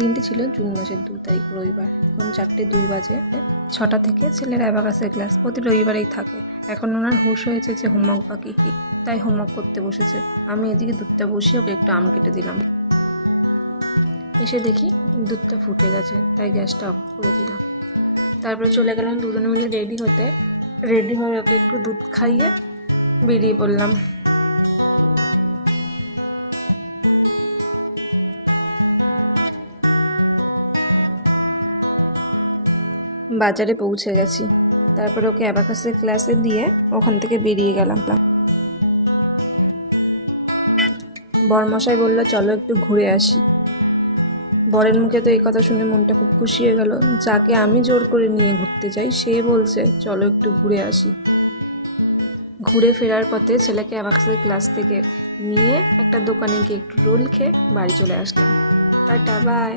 দিনটি ছিল জুন মাসের 2 তারিখ রবিবার। এখন 4:02 বাজে। 6টা থেকে ছেলের অ্যাবাকাসের ক্লাস প্রতি রবিবারেই থাকে। এখন ওনার হুঁশ হয়েছে যে হোমওয়ার্ক বাকি, তাই হোমওয়ার্ক করতে বসেছে। আমি এদিকে দুধটা বসিয়ে ওকে একটু আম কেটে দিলাম। এসে দেখি দুধটা ফুটে গেছে, তাই গ্যাসটা অফ করে দিলাম। তারপরে চলে গেলাম দুজনে মিলে রেডি হতে। রেডি হয়ে ওকে একটু দুধ খাইয়ে বেরিয়ে পড়লাম। বাজারে পৌঁছে গেছি। তারপরে ওকে অ্যাবাকাসের ক্লাসে দিয়ে ওখান থেকে বেরিয়ে গেলাম। বরমশাই বলল চলো একটু ঘুরে আসি। বরের মুখে তো এই কথা শুনে মনটা খুব খুশি হয়ে গেল। যাকে আমি জোর করে নিয়ে ঘুরতে যাই সে বলছে চলো একটু ঘুরে আসি। ঘুরে ফেরার পথে ছেলেকে অ্যাবাকাসের ক্লাস থেকে নিয়ে একটা দোকানে গিয়ে একটু রোল খেয়ে বাড়ি চলে আসলাম। Tata bye.